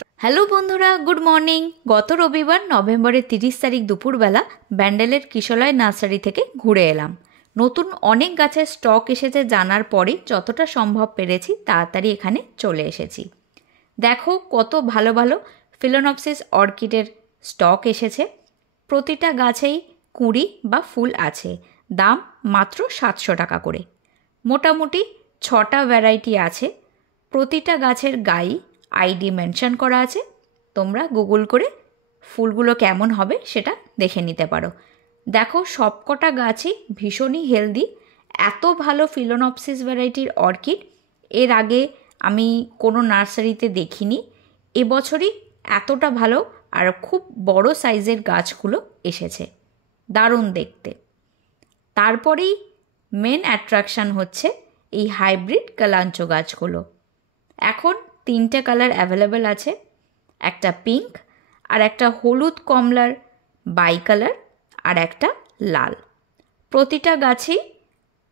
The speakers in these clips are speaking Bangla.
হ্যালো বন্ধুরা, গুড মর্নিং। গত রবিবার নভেম্বরের 30 তারিখ দুপুরবেলা ব্যান্ডেলের কিশলয় নার্সারি থেকে ঘুরে এলাম। নতুন অনেক গাছের স্টক এসেছে জানার পরে যতটা সম্ভব পেরেছি তাড়াতাড়ি এখানে চলে এসেছি। দেখো কত ভালো ভালো ফিলোনপসিস অর্কিডের স্টক এসেছে। প্রতিটা গাছেই কুঁড়ি বা ফুল আছে। দাম মাত্র 700 টাকা করে। মোটামুটি 6টা ভ্যারাইটি আছে। প্রতিটা গাছের গায়ে আইডি মেনশন করা আছে। তোমরা গুগল করে ফুলগুলো কেমন হবে সেটা দেখে নিতে পারো। দেখো সবকটা গাছই ভীষণই হেলদি। এত ভালো ফিলোনপসিস ভ্যারাইটির অর্কিড এর আগে আমি কোনো নার্সারিতে দেখিনি। এবছরই এতটা ভালো আর খুব বড় সাইজের গাছগুলো এসেছে, দারুণ দেখতে। তারপরেই মেন অ্যাট্রাকশান হচ্ছে এই হাইব্রিড কালাঞ্চো গাছগুলো। এখন 3টে কালার অ্যাভেলেবেল আছে, একটা পিঙ্ক আর একটা হলুদ কমলার বাই কালার আর একটা লাল। প্রতিটা গাছেই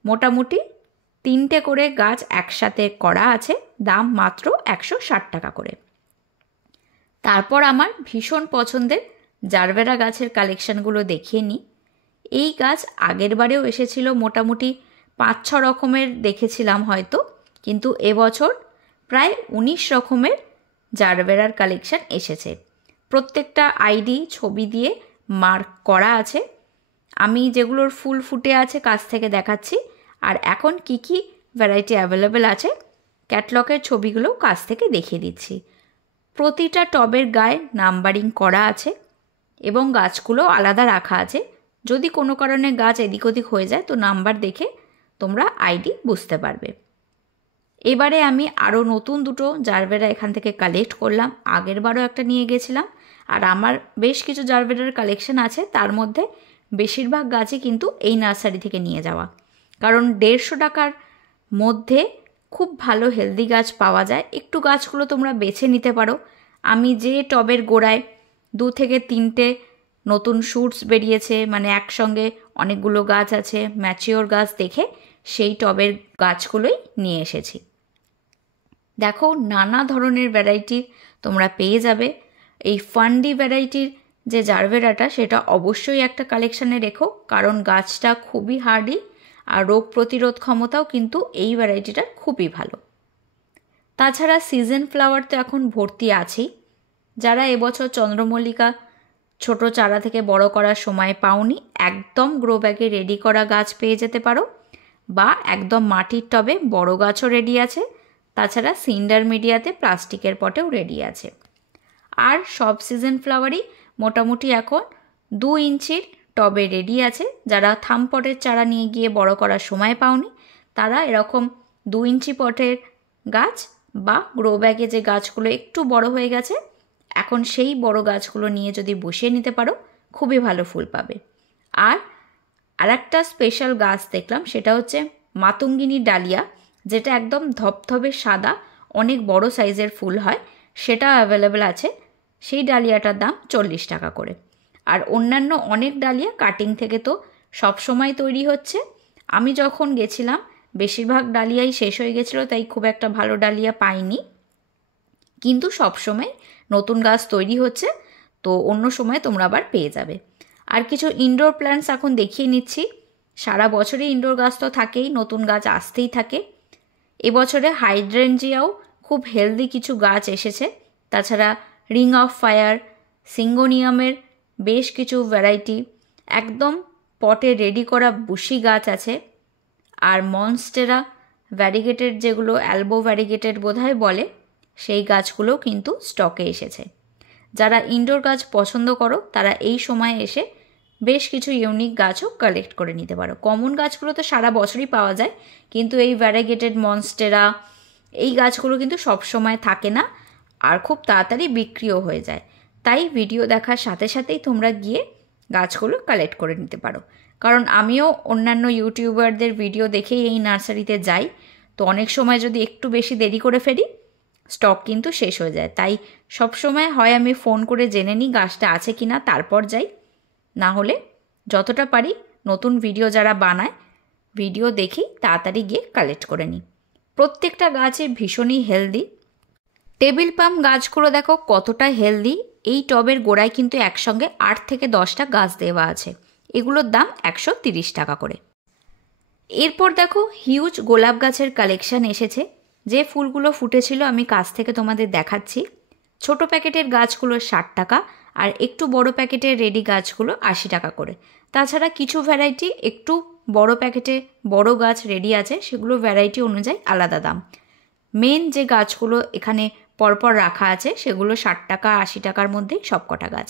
মোটামুটি 3টে করে গাছ একসাথে করা আছে। দাম মাত্র 160 টাকা করে। তারপর আমার ভীষণ পছন্দের জারবেরা গাছের কালেকশানগুলো দেখিয়ে নিই। এই গাছ আগের বারেও এসেছিল, মোটামুটি 5-6 রকমের দেখেছিলাম হয়তো, কিন্তু এবছর প্রায় 19 রকমের জারবেরার কালেকশান এসেছে। প্রত্যেকটা আইডি ছবি দিয়ে মার্ক করা আছে। আমি যেগুলোর ফুল ফুটে আছে কাছ থেকে দেখাচ্ছি, আর এখন কি কি ভ্যারাইটি অ্যাভেলেবেল আছে ক্যাটলগের ছবিগুলোও কাছ থেকে দেখিয়ে দিচ্ছি। প্রতিটা টবের গায়ে নাম্বারিং করা আছে এবং গাছগুলো আলাদা রাখা আছে। যদি কোনো কারণে গাছ এদিক ওদিক হয়ে যায় তো নাম্বার দেখে তোমরা আইডি বুঝতে পারবে। এবারে আমি আরও নতুন দুটো জারবেরা এখান থেকে কালেক্ট করলাম। আগের বারও একটা নিয়ে গেছিলাম। আর আমার বেশ কিছু জারবেরার কালেকশন আছে, তার মধ্যে বেশিরভাগ গাছই কিন্তু এই নার্সারি থেকে নিয়ে যাওয়া। কারণ 150 টাকার মধ্যে খুব ভালো হেলদি গাছ পাওয়া যায়। একটু গাছগুলো তোমরা বেছে নিতে পারো। আমি যে টবের গোড়ায় 2 থেকে 3টে নতুন শুটস বেরিয়েছে, মানে একসঙ্গে অনেকগুলো গাছ আছে, ম্যাচিওর গাছ দেখে সেই টবের গাছগুলোই নিয়ে এসেছি। দেখো নানা ধরনের ভ্যারাইটির তোমরা পেয়ে যাবে। এই ফান্ডি ভ্যারাইটির যে জারবেরাটা সেটা অবশ্যই একটা কালেকশানে রেখো, কারণ গাছটা খুবই হার্ডি আর রোগ প্রতিরোধ ক্ষমতাও কিন্তু এই ভ্যারাইটিটার খুবই ভালো। তাছাড়া সিজন ফ্লাওয়ার তো এখন ভর্তি আছেই। যারা এবছর চন্দ্রমল্লিকা ছোট চারা থেকে বড় করার সময় পাওনি, একদম গ্রো ব্যাগে রেডি করা গাছ পেয়ে যেতে পারো, বা একদম মাটির টবে বড় গাছও রেডি আছে। তাছাড়া সিন্ডার মিডিয়াতে প্লাস্টিকের পটেও রেডি আছে। আর সব সিজন ফ্লাওয়ারই মোটামুটি এখন 2 ইঞ্চির টবে রেডি আছে। যারা থাম পটের চারা নিয়ে গিয়ে বড় করার সময় পাওনি তারা এরকম 2 ইঞ্চি পটের গাছ বা গ্রো ব্যাগে যে গাছগুলো একটু বড় হয়ে গেছে এখন সেই বড় গাছগুলো নিয়ে যদি বসিয়ে নিতে পারো খুবই ভালো ফুল পাবে। আর একটা স্পেশাল গাছ দেখলাম, সেটা হচ্ছে মাতঙ্গিনী ডালিয়া, যেটা একদম ধপধপে সাদা, অনেক বড় সাইজের ফুল হয়, সেটা অ্যাভেলেবেল আছে। সেই ডালিয়াটার দাম 40 টাকা করে। আর অন্যান্য অনেক ডালিয়া কাটিং থেকে তো সবসময় তৈরি হচ্ছে। আমি যখন গেছিলাম বেশিরভাগ ডালিয়াই শেষ হয়ে গেছিলো, তাই খুব একটা ভালো ডালিয়া পাইনি। কিন্তু সবসময় নতুন গাছ তৈরি হচ্ছে, তো অন্য সময় তোমরা আবার পেয়ে যাবে। আর কিছু ইনডোর প্ল্যান্টস এখন দেখিয়ে নিচ্ছি। সারা বছরই ইনডোর গাছ তো থাকেই, নতুন গাছ আসতেই থাকে। এবছরে হাইড্রেঞ্জিয়াও খুব হেলদি কিছু গাছ এসেছে। তাছাড়া রিং অফ ফায়ার, সিঙ্গোনিয়ামের বেশ কিছু ভ্যারাইটি, একদম পটে রেডি করা বুশি গাছ আছে। আর মনস্টেরা ভ্যারিগেটেড, যেগুলো অ্যালবো ভ্যারিগেটেড বোধহয় বলে, সেই গাছগুলোও কিন্তু স্টকে এসেছে। যারা ইনডোর গাছ পছন্দ করো তারা এই সময় এসে বেশ কিছু ইউনিক গাছও কালেক্ট করে নিতে পারো। কমন গাছগুলো তো সারা বছরই পাওয়া যায়, কিন্তু এই ভ্যারিগেটেড মনস্টেরা এই গাছগুলো কিন্তু সব সময় থাকে না আর খুব তাড়াতাড়ি বিক্রিও হয়ে যায়। তাই ভিডিও দেখার সাথে সাথেই তোমরা গিয়ে গাছগুলো কালেক্ট করে নিতে পারো। কারণ আমিও অন্যান্য ইউটিউবারদের ভিডিও দেখেই এই নার্সারিতে যাই, তো অনেক সময় যদি একটু বেশি দেরি করে ফেলি স্টক কিন্তু শেষ হয়ে যায়। তাই সবসময় হয় আমি ফোন করে জেনে নিই গাছটা আছে কি না, তারপর যাই। না হলে যতটা পারি নতুন ভিডিও যারা বানায় ভিডিও দেখি তাড়াতাড়ি গিয়ে কালেক্ট করে নিই। প্রত্যেকটা গাছে ভীষণই হেলদি। টেবিল পাম গাছগুলো দেখো কতটা হেলদি। এই টবের গোড়ায় কিন্তু একসঙ্গে 8 থেকে 10টা গাছ দেওয়া আছে। এগুলোর দাম 130 টাকা করে। এরপর দেখো হিউজ গোলাপ গাছের কালেকশন এসেছে। যে ফুলগুলো ফুটেছিল আমি কাছ থেকে তোমাদের দেখাচ্ছি। ছোট প্যাকেটের গাছগুলো 60 টাকা, আর একটু বড় প্যাকেটের রেডি গাছগুলো 80 টাকা করে। তাছাড়া কিছু ভ্যারাইটি একটু বড় প্যাকেটে বড় গাছ রেডি আছে, সেগুলো ভ্যারাইটি অনুযায়ী আলাদা দাম। মেন যে গাছগুলো এখানে পরপর রাখা আছে সেগুলো 60 টাকা 80 টাকার মধ্যেই সবকটা গাছ।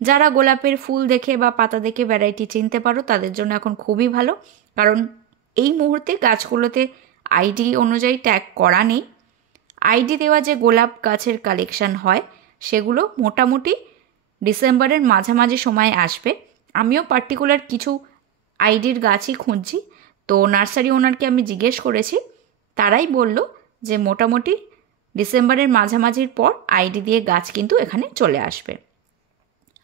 যারা গোলাপের ফুল দেখে বা পাতা দেখে ভ্যারাইটি চিনতে পারো তাদের জন্য এখন খুবই ভালো, কারণ এই মুহূর্তে গাছগুলোতে আইডি অনুযায়ী ট্যাগ করা নেই। আইডি দেওয়া যে গোলাপ গাছের কালেকশন হয় সেগুলো মোটামুটি ডিসেম্বরের মাঝামাঝি সময়ে আসবে। আমিও পার্টিকুলার কিছু আইডির গাছই খুঁজছি, তো নার্সারি ওনারকে আমি জিজ্ঞেস করেছি, তারাই বলল যে মোটামুটি ডিসেম্বরের মাঝামাঝির পর আইডি দিয়ে গাছ কিন্তু এখানে চলে আসবে।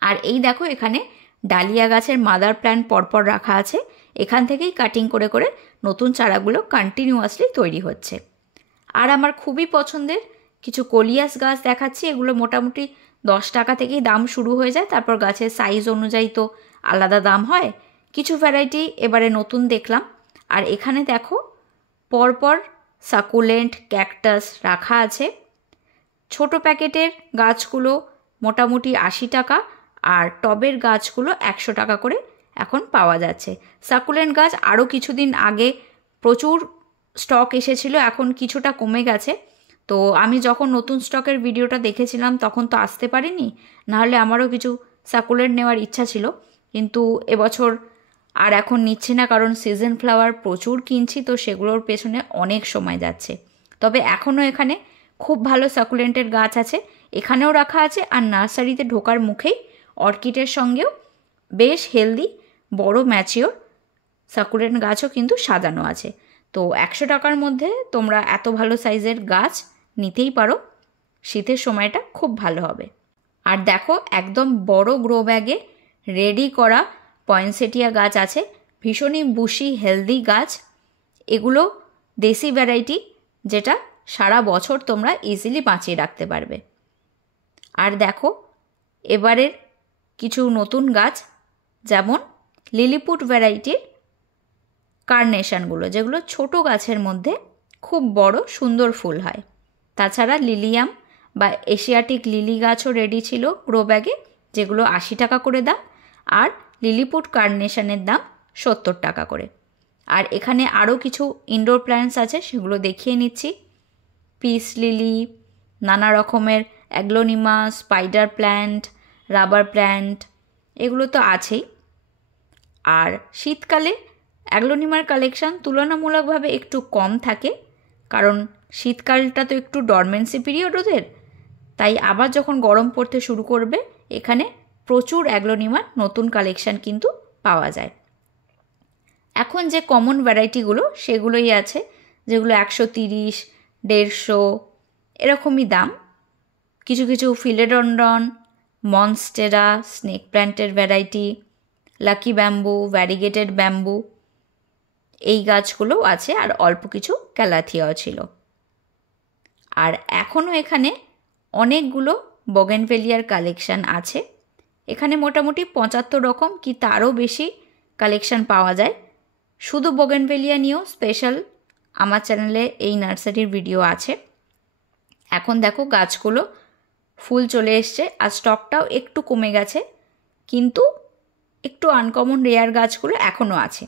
আর এই দেখো এখানে ডালিয়া গাছের মাদার প্ল্যান্ট পরপর রাখা আছে। এখান থেকেই কাটিং করে করে নতুন চারাগুলো কন্টিনিউয়াসলি তৈরি হচ্ছে। আর আমার খুবই পছন্দের কিছু কলিয়াস গাছ দেখাচ্ছি। এগুলো মোটামুটি 10 টাকা থেকেই দাম শুরু হয়ে যায়, তারপর গাছের সাইজ অনুযায়ী তো আলাদা দাম হয়। কিছু ভ্যারাইটি এবারে নতুন দেখলাম। আর এখানে দেখো পরপর সাকুলেন্ট, ক্যাকটাস রাখা আছে। ছোট প্যাকেটের গাছগুলো মোটামুটি 80 টাকা, আর টবের গাছগুলো 100 টাকা করে এখন পাওয়া যাচ্ছে। সাকুলেন্ট গাছ আরও কিছুদিন আগে প্রচুর স্টক এসেছিল, এখন কিছুটা কমে গেছে। তো আমি যখন নতুন স্টকের ভিডিওটা দেখেছিলাম তখন তো আসতে পারিনি, নাহলে আমারও কিছু সাকুলেন্ট নেওয়ার ইচ্ছা ছিল, কিন্তু এবছর আর এখন নিচ্ছি না, কারণ সিজন ফ্লাওয়ার প্রচুর কিনছি, তো সেগুলোর পেছনে অনেক সময় যাচ্ছে। তবে এখনও এখানে খুব ভালো সাকুলেন্টের গাছ আছে, এখানেও রাখা আছে। আর নার্সারিতে ঢোকার মুখেই অর্কিডের সঙ্গেও বেশ হেলদি বড় ম্যাচিওর সাকুলেন্ট গাছও কিন্তু সাজানো আছে। তো 100 টাকার মধ্যে তোমরা এত ভালো সাইজের গাছ নিতেই পারো। শীতের সময়টা খুব ভালো হবে। আর দেখো একদম বড় গ্রো ব্যাগে রেডি করা পয়েন্সেটিয়া গাছ আছে, ভীষণই বুশি হেলদি গাছ। এগুলো দেশি ভ্যারাইটি, যেটা সারা বছর তোমরা ইজিলি বাঁচিয়ে রাখতে পারবে। আর দেখো এবারের কিছু নতুন গাছ, যেমন লিলিপুট ভ্যারাইটির কার্নেশনগুলো, যেগুলো ছোট গাছের মধ্যে খুব বড় সুন্দর ফুল হয়। তাছাড়া লিলিয়াম বা এশিয়াটিক লিলি গাছও রেডি ছিল গ্রো ব্যাগে, যেগুলো 80 টাকা করে দাম। আর লিলিপুট কার্নেশনের দাম 70 টাকা করে। আর এখানে আরও কিছু ইনডোর প্ল্যান্টস আছে, সেগুলো দেখিয়ে নিচ্ছি। পিস লিলি, নানা রকমের aglaonema, spider plant, rubber plant, এগুলো তো আছেই। আর শীতকালে অ্যাগ্লোনিমার কালেকশান তুলনামূলকভাবে একটু কম থাকে, কারণ শীতকালটা তো একটু ডরমেন্সি পিরিয়ড ওদের, তাই আবার যখন গরম পড়তে শুরু করবে এখানে প্রচুর অ্যাগ্লোনিমার নতুন কালেকশান কিন্তু পাওয়া যায়। এখন যে কমন ভ্যারাইটিগুলো সেগুলোই আছে, যেগুলো 130, 150 এরকমই দাম। কিছু কিছু ফিলেডন্ড্রন, মনস্টেরা, স্নেক প্ল্যান্টের variety, lucky bamboo, variegated bamboo, এই গাছগুলোও আছে। আর অল্প কিছু ক্যালাথিয়াও ছিল। আর এখনও এখানে অনেকগুলো বোগেনভেলিয়ার কালেকশান আছে। এখানে মোটামুটি 75 রকম কি তারও বেশি কালেকশান পাওয়া যায়। শুধু বোগেনভেলিয়া নিয়েও স্পেশাল আমার চ্যানেলে এই নার্সারির ভিডিও আছে। এখন দেখো গাছগুলো ফুল চলে এসছে, আর স্টকটাও একটু কমে গেছে, কিন্তু একটু আনকমন রেয়ার গাছগুলো এখনও আছে।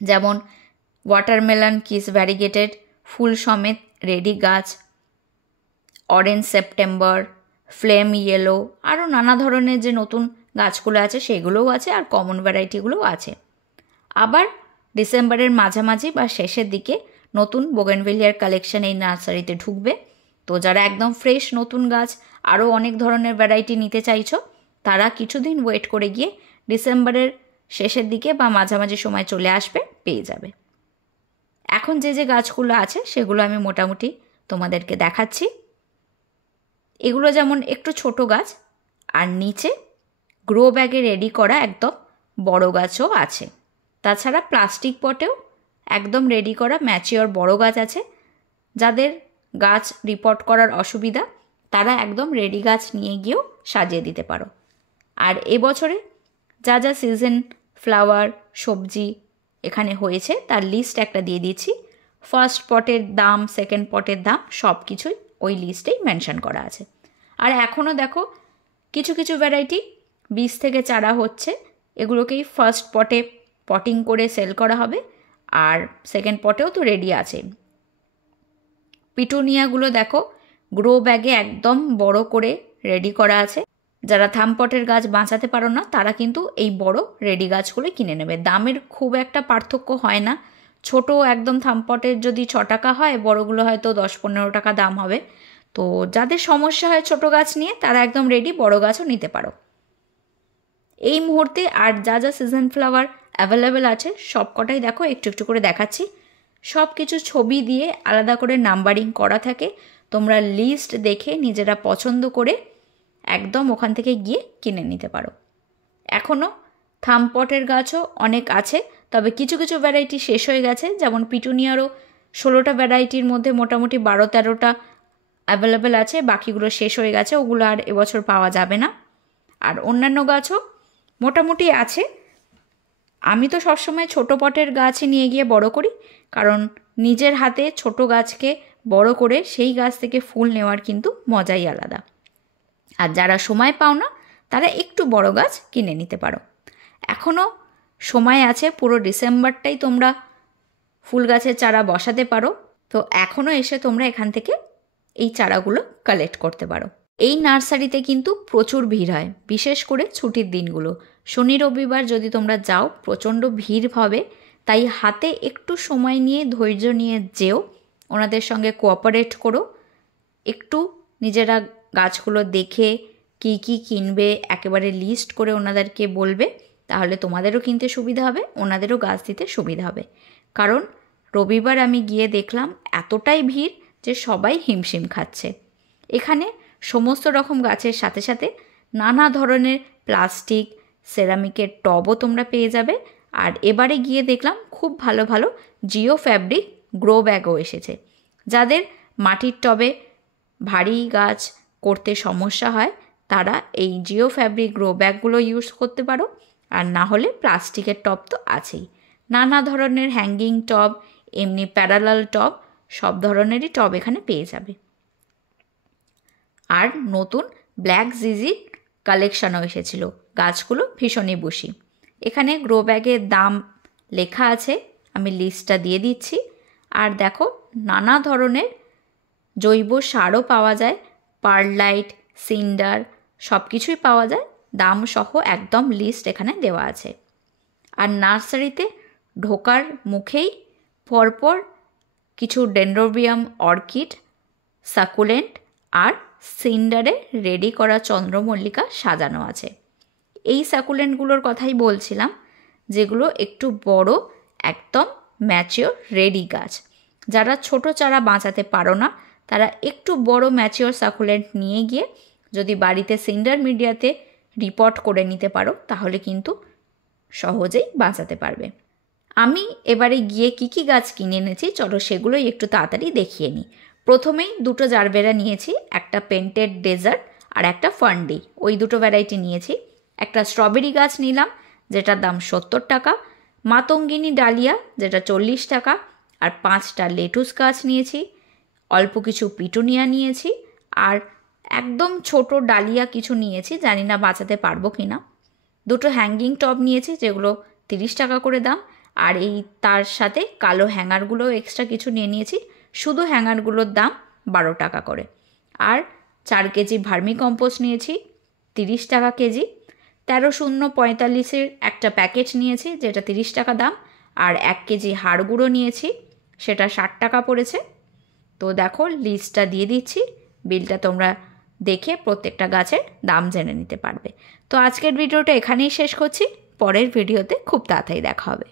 যেমন ওয়াটারমেলন কিস ভ্যারিগেটেড ফুল সমেত রেডি গাছ, অরেঞ্জ সেপ্টেম্বর, ফ্লেম ইয়েলো, আরও নানা ধরনের যে নতুন গাছগুলো আছে সেগুলোও আছে, আর কমন ভ্যারাইটিগুলোও আছে। আবার ডিসেম্বরের মাঝামাঝি বা শেষের দিকে নতুন বোগেনভেলিয়ার কালেকশন এই নার্সারিতে ঢুকবে। তো যারা একদম ফ্রেশ নতুন গাছ আরও অনেক ধরনের ভ্যারাইটি নিতে চাইছো, তারা কিছুদিন ওয়েট করে গিয়ে ডিসেম্বরের শেষের দিকে বা মাঝামাঝি সময় চলে আসবে, পেয়ে যাবে। এখন যে যে গাছগুলো আছে সেগুলো আমি মোটামুটি তোমাদেরকে দেখাচ্ছি। এগুলো যেমন একটু ছোট গাছ, আর নিচে গ্রো ব্যাগে রেডি করা একদম বড় গাছও আছে। তাছাড়া প্লাস্টিক পটেও একদম রেডি করা ম্যাচিওর বড় গাছ আছে। যাদের গাছ রিপোর্ট করার অসুবিধা, তারা একদম রেডি গাছ নিয়ে গিয়েও সাজিয়ে দিতে পারো। আর এবছরে যা যা সিজন ফ্লাওয়ার সবজি এখানে হয়েছে তার লিস্ট একটা দিয়ে দিচ্ছি। ফার্স্ট পটের দাম, সেকেন্ড পটের দাম সব কিছুই ওই লিস্টেই মেনশন করা আছে। আর এখনও দেখো কিছু কিছু ভ্যারাইটি বীজ থেকে চারা হচ্ছে, এগুলোকেই ফার্স্ট পটে পটিং করে সেল করা হবে, আর সেকেন্ড পটেও তো রেডি আছে। পিটুনিয়াগুলো দেখো গ্রো ব্যাগে একদম বড় করে রেডি করা আছে। যারা থামপটের গাছ বাঁচাতে পারো না তারা কিন্তু এই বড় রেডি গাছগুলো কিনে নেবে। দামের খুব একটা পার্থক্য হয় না, ছোট একদম থামপটের যদি 6 টাকা হয়, বড়গুলো হয়তো 10-15 টাকা দাম হবে। তো যাদের সমস্যা হয় ছোট গাছ নিয়ে তারা একদম রেডি বড় গাছও নিতে পারো এই মুহূর্তে। আর যা যা সিজন ফ্লাওয়ার অ্যাভেলেবেল আছে সব কটাই দেখো একটু একটু করে দেখাচ্ছি। সব কিছু ছবি দিয়ে আলাদা করে নাম্বারিং করা থাকে, তোমরা লিস্ট দেখে নিজেরা পছন্দ করে একদম ওখান থেকে গিয়ে কিনে নিতে পারো। এখনও থামপটের গাছও অনেক আছে, তবে কিছু কিছু ভ্যারাইটি শেষ হয়ে গেছে। যেমন পিটুনিয়ারও 16টা ভ্যারাইটির মধ্যে মোটামুটি 12-13টা অ্যাভেলেবেল আছে, বাকিগুলো শেষ হয়ে গেছে, ওগুলো আর এবছর পাওয়া যাবে না। আর অন্যান্য গাছও মোটামুটি আছে। আমি তো সবসময় ছোটো পটের গাছই নিয়ে গিয়ে বড় করি, কারণ নিজের হাতে ছোট গাছকে বড় করে সেই গাছ থেকে ফুল নেওয়ার কিন্তু মজাই আলাদা। আর যারা সময় পাও না তারা একটু বড় গাছ কিনে নিতে পারো। এখনও সময় আছে, পুরো ডিসেম্বরটাই তোমরা ফুল গাছের চারা বসাতে পারো। তো এখনও এসে তোমরা এখান থেকে এই চারাগুলো কালেক্ট করতে পারো। এই নার্সারিতে কিন্তু প্রচুর ভিড় হয়, বিশেষ করে ছুটির দিনগুলো। শনি রবিবার যদি তোমরা যাও প্রচণ্ড ভিড় হবে, তাই হাতে একটু সময় নিয়ে ধৈর্য নিয়ে যেও, ওনাদের সঙ্গে কোঅপারেট করো, একটু নিজেরা গাছগুলো দেখে কি কি কিনবে একেবারে লিস্ট করে ওনাদেরকে বলবে, তাহলে তোমাদেরও কিনতে সুবিধা হবে, ওনাদেরও গাছ দিতে সুবিধা হবে। কারণ রবিবার আমি গিয়ে দেখলাম এতটাই ভিড় যে সবাই হিমশিম খাচ্ছে। এখানে সমস্ত রকম গাছের সাথে সাথে নানা ধরনের প্লাস্টিক, সেরামিকের টবও তোমরা পেয়ে যাবে। আর এবারে গিয়ে দেখলাম খুব ভালো ভালো জিও ফ্যাব্রিক গ্রো ব্যাগও এসেছে। যাদের মাটির টবে ভারী গাছ করতে সমস্যা হয় তারা এই জিও ফ্যাব্রিক গ্রো ব্যাগগুলো ইউজ করতে পারো, আর না হলে প্লাস্টিকের টব তো আছেই। নানা ধরনের হ্যাঙ্গিং টব, এমনি প্যারালাল টব, সব ধরনেরই টব এখানে পেয়ে যাবে। আর নতুন ব্ল্যাক জিজির কালেকশানও এসেছিল, গাছগুলো ভীষণই বুশি। এখানে গ্রো ব্যাগের দাম লেখা আছে, আমি লিস্টটা দিয়ে দিচ্ছি। আর দেখো নানা ধরনের জৈব সারও পাওয়া যায়, পারলাইট, সিন্ডার সব কিছুই পাওয়া যায়, দাম সহ একদম লিস্ট এখানে দেওয়া আছে। আর নার্সারিতে ঢোকার মুখেই পরপর কিছু ডেনড্রোবিয়াম, অর্কিড, সাকুলেন্ট আর সিন্ডারে রেডি করা চন্দ্রমল্লিকা সাজানো আছে। এই সাকুলেন্টগুলোর কথাই বলছিলাম, যেগুলো একটু বড়, একদম ম্যাচিওর রেডি গাছ। যারা ছোট চারা বাঁচাতে পারো না তারা একটু বড় ম্যাচিওর সাকুলেন্ট নিয়ে গিয়ে যদি বাড়িতে সিন্ডার মিডিয়াতে রিপোর্ট করে নিতে পারো তাহলে কিন্তু সহজেই বাঁচাতে পারবে। আমি এবারে গিয়ে কী কী গাছ কিনে এনেছি চলো সেগুলোই একটু তাড়াতাড়ি দেখিয়ে নিই। প্রথমেই 2টো জারবেরা নিয়েছি, একটা পেন্টেড ডেজার্ট আর একটা ফান্ডি, ওই 2টো ভ্যারাইটি নিয়েছি। একটা স্ট্রবেরি গাছ নিলাম যেটার দাম 70 টাকা, মাতঙ্গিনী ডালিয়া যেটা 40 টাকা, আর 5টা লেটুস গাছ নিয়েছি, অল্প কিছু পিটুনিয়া নিয়েছি, আর একদম ছোট ডালিয়া কিছু নিয়েছি, জানি না বাঁচাতে পারবো কি না। 2টো হ্যাঙ্গিং টব নিয়েছি যেগুলো 30 টাকা করে দাম, আর এই তার সাথে কালো হ্যাঙ্গারগুলো এক্সট্রা কিছু নিয়ে নিয়েছি, শুধু হ্যাঙ্গারগুলোর দাম 12 টাকা করে। আর 4 কেজি ভার্মি কম্পোস্ট নিয়েছি 30 টাকা কেজি, 13-0-45-এর একটা প্যাকেট নিয়েছি যেটা 30 টাকা দাম, আর 1 কেজি হাড় গুঁড়ো নিয়েছি সেটা 60 টাকা পড়েছে। তো দেখো লিস্টটা দিয়ে দিচ্ছি, বিলটা তোমরা দেখে প্রত্যেকটা গাছের দাম জেনে নিতে পারবে। তো আজকের ভিডিওটা এখানেই শেষ করছি, পরের ভিডিওতে খুব তাড়াতাড়ি দেখা হবে।